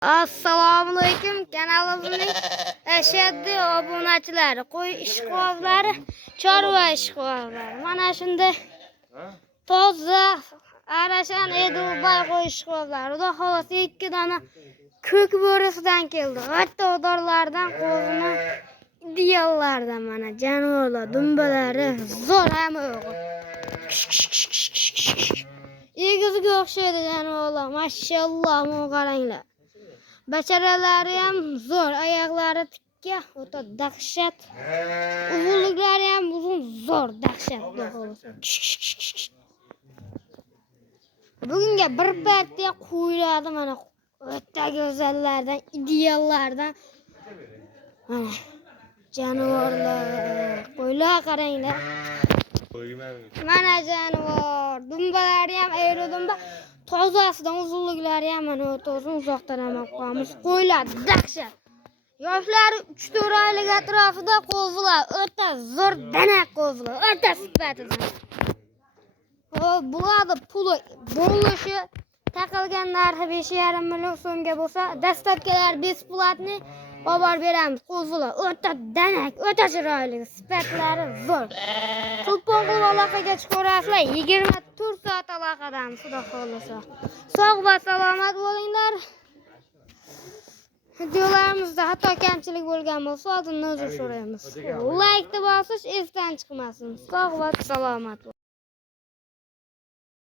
Assalomu alaykum kanalimizning ashaddiy obunachilari, qo'y ishqibozlari, chorva ishqibozlari. Mana shunday toza arashan edubay qo'y ishqibozlari. Xudo xolasa 2 dona ko'k bo'risidan keldi. O'ta odorlardan qo'zini ideallardan mana jonivorlar, dumbalari zo'r hamma yo'g'i. Egizga o'xshaydi jonivorlar. Mashalloh, mana qaranglar. Bacharalari ham zo'r, oyoqlari tikka, o'ta dahshat. Uzunliklari ham uzun, zo'r, dahshat. Bugunga bir partiya qo'yiladi mana o'ta go'zallardan, ideallardan. Mana jonivorlar, qo'ylar qaranglar. Mana jonivor, dumbalari ham ayro dumba. Tozasidan uzunliklari ham mana o'ta uzun, uzoqdan ham qo'yamiz. Qo'ylar dahshat. Yoshlari 3-4 oylik atrofida qo'zilar, o'ta zo'r danak qo'zilar, o'ta sifatida. Bularni puli bo'lishi taqilgan narxi 5,5 million so'mga bo'lsa, dastlabkilar besplatni olib beramiz. Qo'zilar o'ta danak, o'ta chiroyli, sifatlari zo'r. Telefon qilib aloqaga chiqarasizlar, 24 soat aloqadamiz, xudo xolasa. Sog' va salomat bo'linglar. Videolarimizda xato kamchilik bo'lgan bo'lsa, oldindan uzr so'raymiz. Like deb bosish esdan chiqmasin. Sog' va salomat bo'ling.